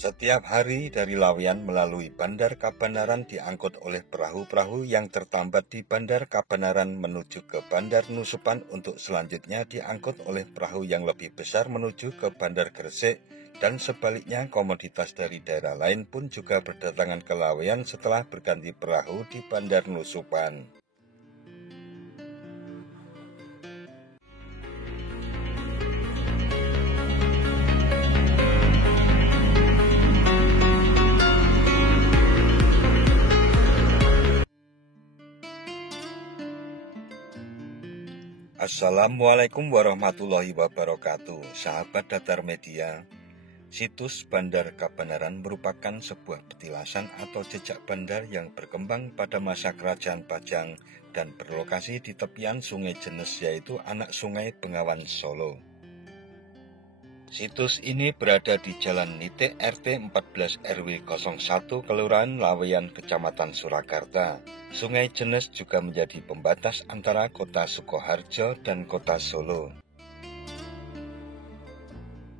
Setiap hari dari Laweyan melalui Bandar Kabanaran diangkut oleh perahu-perahu yang tertambat di Bandar Kabanaran menuju ke Bandar Nusupan untuk selanjutnya diangkut oleh perahu yang lebih besar menuju ke Bandar Gresik, dan sebaliknya komoditas dari daerah lain pun juga berdatangan ke Laweyan setelah berganti perahu di Bandar Nusupan. Assalamualaikum warahmatullahi wabarakatuh, sahabat Datar Media. Situs Bandar Kabanaran merupakan sebuah petilasan atau jejak bandar yang berkembang pada masa Kerajaan Pajang dan berlokasi di tepian Sungai Jenes, yaitu anak Sungai Bengawan Solo. Situs ini berada di Jalan Nitik RT 14 RW 01 Kelurahan Laweyan, Kecamatan Surakarta. Sungai Jenes juga menjadi pembatas antara Kota Sukoharjo dan Kota Solo.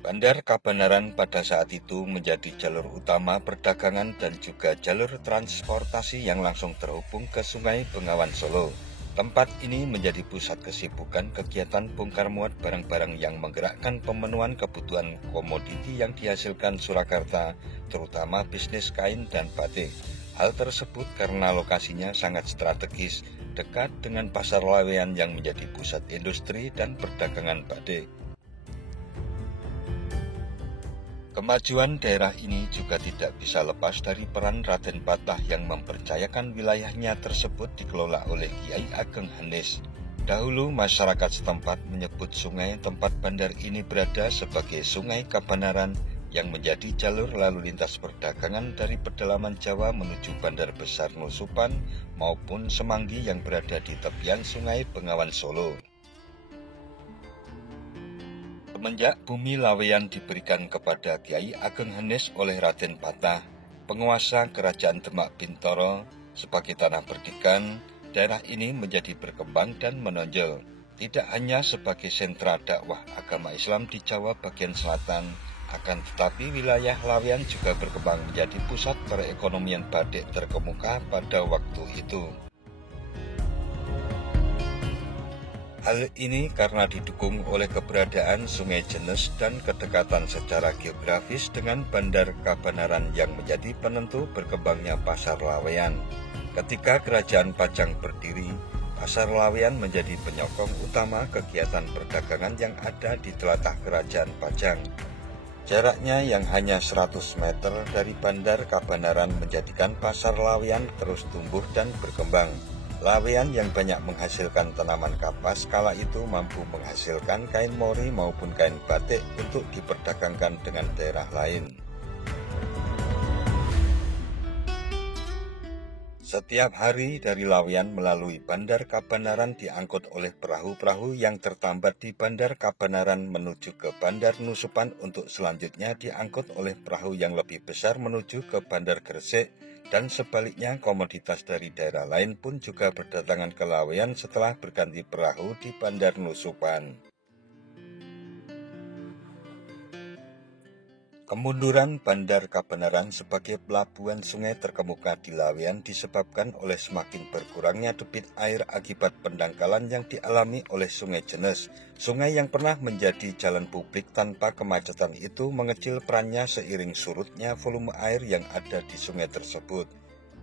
Bandar Kabanaran pada saat itu menjadi jalur utama perdagangan dan juga jalur transportasi yang langsung terhubung ke Sungai Bengawan Solo. Tempat ini menjadi pusat kesibukan kegiatan bongkar muat barang-barang yang menggerakkan pemenuhan kebutuhan komoditi yang dihasilkan Surakarta, terutama bisnis kain dan batik. Hal tersebut karena lokasinya sangat strategis, dekat dengan pasar Laweyan yang menjadi pusat industri dan perdagangan batik. Kemajuan daerah ini juga tidak bisa lepas dari peran Raden Patah yang mempercayakan wilayahnya tersebut dikelola oleh Kiai Ageng Hanis. Dahulu masyarakat setempat menyebut sungai tempat bandar ini berada sebagai Sungai Kabanaran yang menjadi jalur lalu lintas perdagangan dari pedalaman Jawa menuju Bandar Besar Nusupan maupun Semanggi yang berada di tepian Sungai Bengawan Solo. Semenjak bumi Laweyan diberikan kepada Kiai Ageng Hanis oleh Raden Patah, penguasa Kerajaan Demak Bintoro, sebagai tanah perdikan, daerah ini menjadi berkembang dan menonjol, tidak hanya sebagai sentra dakwah agama Islam di Jawa bagian selatan, akan tetapi wilayah Laweyan juga berkembang menjadi pusat perekonomian batik terkemuka pada waktu itu. Hal ini karena didukung oleh keberadaan Sungai Jenes dan kedekatan secara geografis dengan Bandar Kabanaran yang menjadi penentu berkembangnya pasar Laweyan. Ketika Kerajaan Pajang berdiri, pasar Laweyan menjadi penyokong utama kegiatan perdagangan yang ada di telatah Kerajaan Pajang. Jaraknya yang hanya 100 meter dari Bandar Kabanaran menjadikan pasar Laweyan terus tumbuh dan berkembang. Laweyan yang banyak menghasilkan tanaman kapas kala itu mampu menghasilkan kain mori maupun kain batik untuk diperdagangkan dengan daerah lain. Setiap hari dari Laweyan melalui Bandar Kabanaran diangkut oleh perahu-perahu yang tertambat di Bandar Kabanaran menuju ke Bandar Nusupan untuk selanjutnya diangkut oleh perahu yang lebih besar menuju ke Bandar Gresik, dan sebaliknya komoditas dari daerah lain pun juga berdatangan ke Laweyan setelah berganti perahu di Bandar Nusupan. Kemunduran Bandar Kabanaran sebagai pelabuhan sungai terkemuka di Laweyan disebabkan oleh semakin berkurangnya debit air akibat pendangkalan yang dialami oleh Sungai Jenes. Sungai yang pernah menjadi jalan publik tanpa kemacetan itu mengecil perannya seiring surutnya volume air yang ada di sungai tersebut.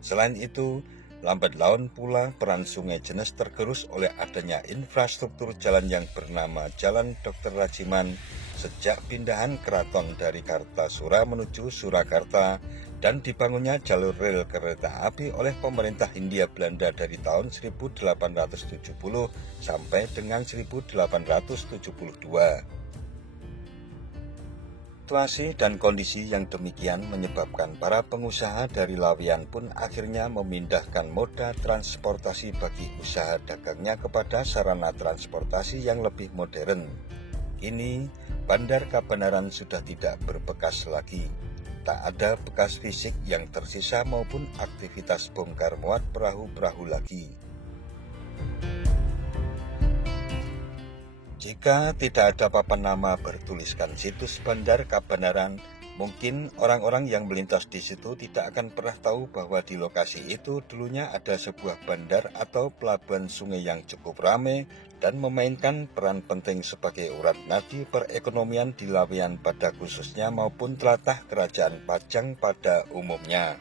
Selain itu, lambat laun pula peran Sungai Jenes tergerus oleh adanya infrastruktur jalan yang bernama Jalan Dr. Rajiman sejak pindahan keraton dari Kartasura menuju Surakarta dan dibangunnya jalur rel kereta api oleh pemerintah Hindia Belanda dari tahun 1870 sampai dengan 1872. Situasi dan kondisi yang demikian menyebabkan para pengusaha dari Laweyan pun akhirnya memindahkan moda transportasi bagi usaha dagangnya kepada sarana transportasi yang lebih modern. Kini, Bandar Kabanaran sudah tidak berbekas lagi. Tak ada bekas fisik yang tersisa maupun aktivitas bongkar muat perahu-perahu lagi. Jika tidak ada papan nama bertuliskan situs Bandar Kabanaran, Mungkin orang-orang yang melintas di situ tidak akan pernah tahu bahwa di lokasi itu dulunya ada sebuah bandar atau pelabuhan sungai yang cukup ramai dan memainkan peran penting sebagai urat nadi perekonomian di Laweyan pada khususnya maupun tlatah Kerajaan Pajang pada umumnya.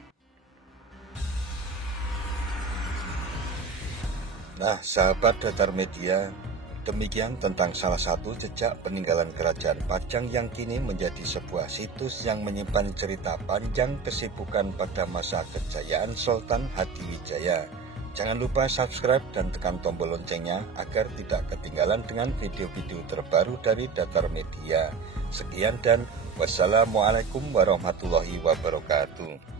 Nah, sahabat Datar Media, demikian tentang salah satu jejak peninggalan Kerajaan Pajang yang kini menjadi sebuah situs yang menyimpan cerita panjang kesibukan pada masa kejayaan Sultan Hadiwijaya. Jangan lupa subscribe dan tekan tombol loncengnya agar tidak ketinggalan dengan video-video terbaru dari Datar Media. Sekian dan wassalamualaikum warahmatullahi wabarakatuh.